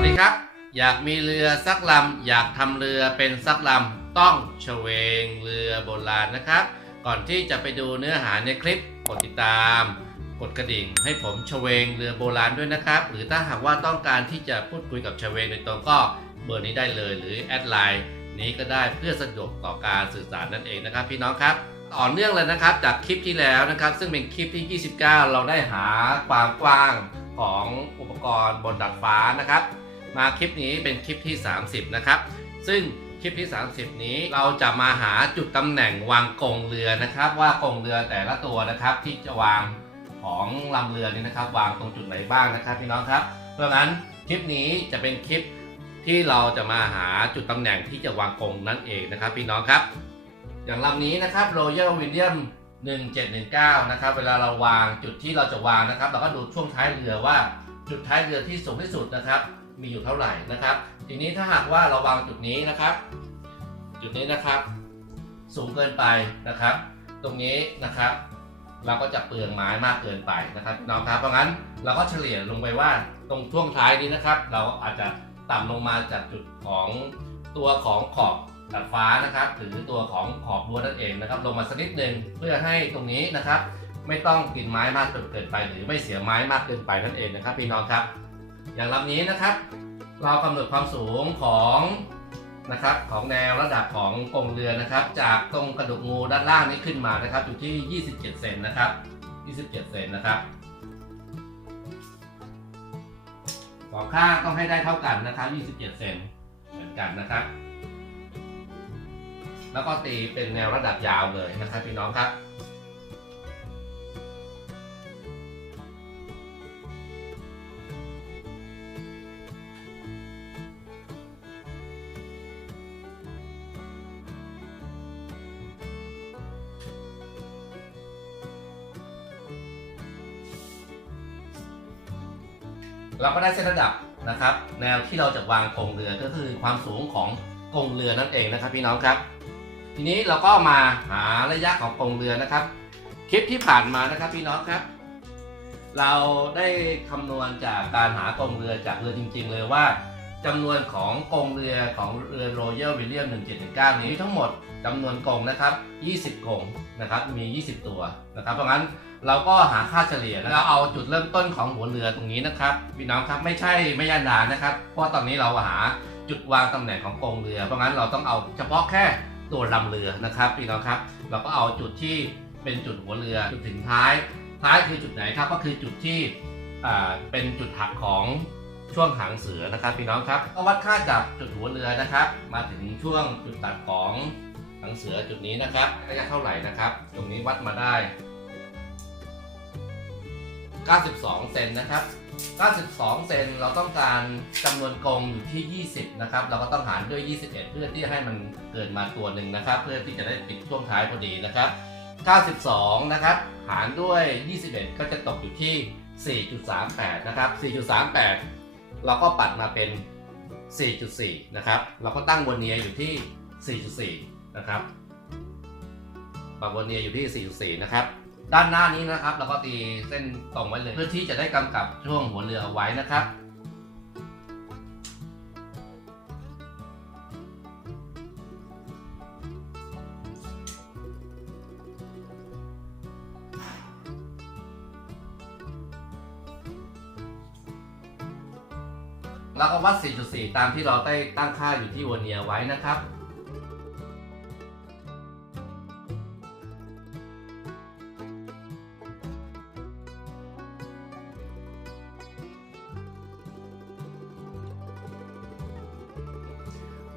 วัสดีครับ อยากมีเรือสักลำอยากทำเรือเป็นสักลำต้องเฉวงเรือโบราณนะครับ ก่อนที่จะไปดูเนื้อหาในคลิปกดติดตาม กดกระดิ่งให้ผมเฉวงเรือโบราณด้วยนะครับ หรือถ้าหากว่าต้องการที่จะพูดคุยกับเฉวงโดยตรงก็เบอร์นี้ได้เลยหรือแอดไลน์นี้ก็ได้เพื่อสะดวกต่อการสื่อสารนั่นเองนะครับ พี่น้องครับต่อเนื่องเลยนะครับจากคลิปที่แล้วนะครับ ซึ่งเป็นคลิปที่ 29 เราได้หาความกว้างของอุปกรณ์บนดาดฟ้านะครับ มาคลิปนี้เป็นคลิปที่ 30 นะครับ ซึ่งคลิปที่ 30 นี้เราจะมาหาจุดตำแหน่งวางกงเรือนะครับ ว่ากงเรือแต่ละตัวนะครับ ที่จะวางของลำเรือนี้นะครับ วางตรงจุดไหนบ้างนะครับพี่น้องครับ เพราะงั้นคลิปนี้จะเป็นคลิปที่เราจะมาหาจุดตำแหน่งที่จะวางกงนั่นเองนะครับ พี่น้องครับ อย่างลำนี้นะครับ Royal William 1719 นะครับ เวลาเราวางจุดที่เราจะวางนะครับ เราก็ดูช่วงท้ายเรือว่าจุดท้ายเรือที่สูงที่สุดนะครับ มีอยู่เท่าไหร่นะครับ ทีนี้ถ้าหากว่าเราวางจุดนี้นะครับ จุดนี้นะครับ สูงเกินไปนะครับ ตรงนี้นะครับ เราก็จะเปลืองไม้มากเกินไปนะครับน้องครับเพราะงั้นเราก็เฉลี่ยลงไปว่าตรงช่วงท้ายนี้นะครับ เราอาจจะต่ำลงมาจากจุดของตัวของขอบดาดฟ้านะครับ หรือตัวของขอบรั้วนั่นเองนะครับ ลงมาสักนิดหนึ่งเพื่อให้ตรงนี้นะครับ ไม่ต้องกินไม้มากจนเกินไป หรือไม่เสียไม้มากเกินไปนั่นเองนะครับ พี่น้องครับ อย่างลำนี้นะครับ เรากำหนดความสูงของนะครับของแนวระดับของกงเรือนะครับ จากตรงกระดูกงูด้านล่างนี้ขึ้นมานะครับ อยู่ที่ 27 เซนนะครับ 27 เซนนะครับสองข้างต้องให้ได้เท่ากันนะครับ 27 เซนเหมือนกันนะครับ แล้วก็ตีเป็นแนวระดับยาวเลยนะครับพี่น้องครับ เราก็ได้เส้นระดับนะครับ แนวที่เราจะวางกงเรือก็คือความสูงของกงเรือนั่นเองนะครับ พี่น้องครับ ทีนี้เราก็มาหาระยะของกงเรือนะครับ คลิปที่ผ่านมานะครับพี่น้องครับ เราได้คำนวณจากการหากงเรือจากเรือจริง ๆ เลยว่า จำนวนของกรงเรือของเรือ Royal William 1719 นี้ทั้งหมดจำนวนกรงนะครับ 20กรงนะครับมี 20 ตัวนะครับ เพราะงั้นเราก็หาค่าเฉลี่ยแล้วเราเอาจุดเริ่มต้นของหัวเรือตรงนี้นะครับพี่น้องครับไม่ใช่ไม่ยานานนะครับ เพราะตอนนี้เราหาจุดวางตำแหน่งของกองเรือ เพราะงั้นเราต้องเอาเฉพาะแค่ตัวลำเรือนะครับพี่น้องครับ เราก็เอาจุดที่เป็นจุดหัวเรือจุดถึงท้าย ท้ายคือจุดไหนครับก็คือจุดที่เป็นจุดหักของ ช่วงหางเสือนะครับพี่น้องครับก็วัดค่าจากจุดหัวเรือนะครับ มาถึงช่วงจุดตัดของหางเสือจุดนี้นะครับระยะเท่าไหร่นะครับ ตรงนี้วัดมาได้ 92 เซนนะครับ 92 เซนเราต้องการจำนวนกรงอยู่ที่ 20 นะครับ เราก็ต้องหารด้วย 21 เพื่อที่ให้มันเกิดมาตัวหนึ่งนะครับ เพื่อที่จะได้ติดช่วงท้ายพอดีนะครับ 92 นะครับ หารด้วย 21 ก็จะตกอยู่ที่ 4.38 นะครับ 4.38 เราก็ปัดมาเป็น 4.4 นะครับ เราก็ตั้งวนเนียอยู่ที่ 4.4 นะครับปัดวนเนียอยู่ที่ 4.4 นะครับ ด้านหน้านี้นะครับ เราก็ตีเส้นตรงไว้เลย เพื่อที่จะได้กำกับช่วงหัวเรือเอาไว้นะครับ แล้วก็วัด 4.4 ตามที่เราได้ตั้งค่าอยู่ที่วเนียไว้นะครับ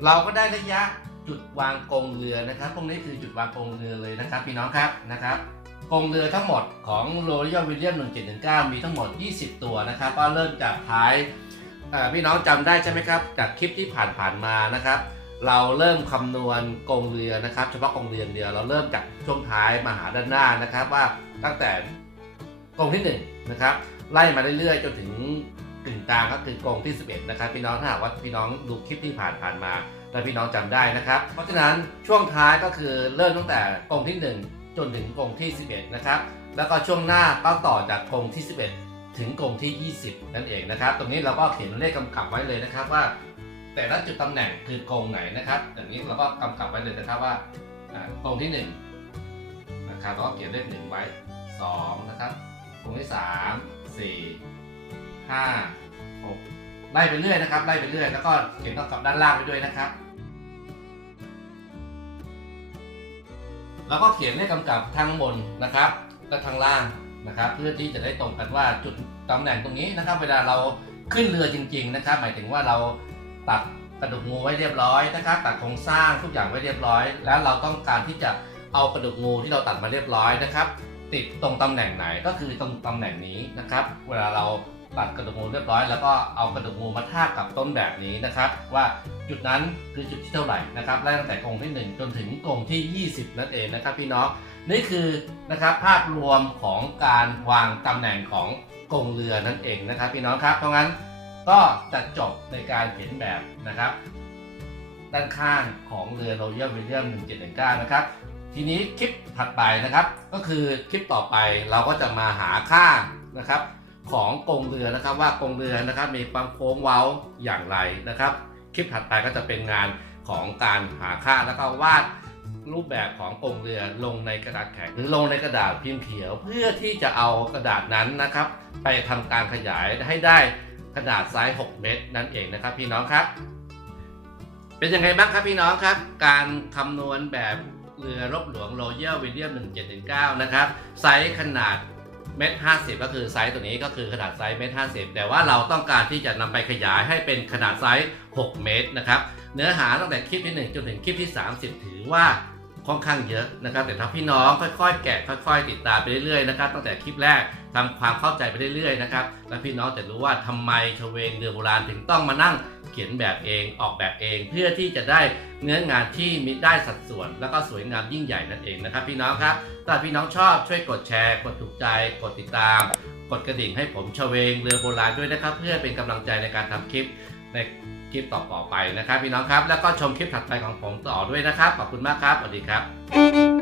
เราก็ได้ระยะจุดวางกงเรือนะครับ ตรงนี้คือจุดวางกงเรือเลยนะครับ พี่น้องครับนะครับกงเรือทั้งหมดของ Royal William 1719 มีทั้งหมด 20 ตัวนะครับ ก็เริ่มจากท้าย พี่น้องจำได้ใช่ไหมครับ จากคลิปที่ผ่านๆมานะครับ เราเริ่มคำนวณกรงเรือนะครับ เฉพาะกรงเรือเดียวเราเริ่มจากช่วงท้ายมาหาด้านหน้านะครับ ว่าตั้งแต่กรงที่1นะครับไล่มาเรื่อยๆจนถึงกึ่งกลางก็คือกรงที่ 11 นะครับ พี่น้องถ้าหากว่าพี่น้องดูคลิปที่ผ่านผ่านๆมาถ้าพี่น้องจำได้นะครับ เพราะฉะนั้นช่วงท้ายก็คือเริ่มตั้งแต่กรงที่ 1 จนถึงกรงที่ 11 นะครับ แล้วก็ช่วงหน้าก็ต่อจากกรงที่ 11 ถึงกรงที่ 20 นั่นเองนะครับ ตรงนี้เราก็เขียนเลขกำกับไว้เลยนะครับว่า แต่ละจุดตำแหน่งคือกรงไหนนะครับอย่างนี้เราก็กำกับไว้เลยนะครับว่ากรงที่1นะครับเราก็เขียนเลขหนึ่งไว้สองนะครับกรงที่สามสี่ห้าหกไล่ไปเรื่อยนะครับไล่ไปเรื่อยแล้วก็เขียนกำกับด้านล่างไปด้วยนะครับแล้วก็เขียนเลขกำกับทั้งบนนะครับและทางล่าง นะครับ เพื่อที่จะได้ตรงกันว่าจุดตำแหน่งตรงนี้นะครับ เวลาเราขึ้นเรือจริง ๆนะครับ หมายถึงว่าเราตัดกระดูกงูไว้เรียบร้อยนะครับ ตัดโครงสร้างทุกอย่างไว้เรียบร้อย แล้วเราต้องการที่จะเอากระดูกงูที่เราตัดมาเรียบร้อยนะครับ ติดตรงตำแหน่งไหนก็คือตรงตำแหน่งนี้นะครับ เวลาเรา ตัดกระดูกงูเรียบร้อยแล้วก็เอากระดูกงูมาทาบกับต้นแบบนี้นะครับ ว่าจุดนั้นคือจุดที่เท่าไหร่นะครับไล่ตั้งแต่กรงที่ 1 จนถึงกรงที่ 20 นั่นเองนะครับ พี่น้องนี่คือนะครับภาพรวมของการวางตำแหน่งของกรงเรือนั่นเองนะครับ พี่น้องครับเพราะงั้นก็จะจบในการเขียนแบบนะครับ ด้านข้างของเรือ Royal William 1719นะครับทีนี้คลิปถัดไปนะครับ ก็คือคลิปต่อไปเราก็จะมาหาค่านะครับ ของกงเรือนะครับว่ากงเรือนะครับมีความโค้งเว้าอย่างไรนะครับ คลิปถัดไปก็จะเป็นงานของการหาค่าแล้วก็วาดรูปแบบของกงเรือลงในกระดาษแข็งหรือลงในกระดาษพิมพ์เขียว เพื่อที่จะเอากระดาษนั้นนะครับ ไปทำการขยายให้ได้ขนาดไซส์ 6 เมตร นั่นเองนะครับ พี่น้องครับ เป็นยังไงบ้างครับพี่น้องครับ การคำนวณแบบเรือรบหลวงโรเย l วิลเลียม1719 นะครับไซส์ขนาด เมตรห้าสิบก็คือไซส์ตัวนี้ก็คือขนาดไซส์เมตรห้าสิบแต่ว่าเราต้องการที่จะนำไปขยายให้เป็นขนาดไซส์ 6 เมตรนะครับ เนื้อหาตั้งแต่คลิปที่ 1 จนถึงคลิปที่ 30 ถือว่าค่อนข้างเยอะนะครับ แต่ถ้าพี่น้องค่อยๆ แกะค่อย ๆ ติดตามไปเรื่อยๆนะครับตั้งแต่คลิปแรกทำความเข้าใจไปเรื่อยๆนะครับ แล้วพี่น้องจะรู้ว่าทำไมชเวงเรือโบราณถึงต้องมานั่ง เขียนแบบเองออกแบบเอง เพื่อที่จะได้เนื้องานที่มีได้สัดส่วน แล้วก็สวยงามยิ่งใหญ่นั่นเองนะครับพี่น้องครับถ้าพี่น้องชอบช่วยกดแชร์ กดถูกใจ กดติดตาม กดกระดิ่งให้ผมชเวงเรือโบราณด้วยนะครับ เพื่อเป็นกำลังใจในการทำคลิปในคลิปต่อๆไปนะครับ พี่น้องครับ แล้วก็ชมคลิปถัดไปของผมต่อด้วยนะครับขอบคุณมากครับสวัสดีครับ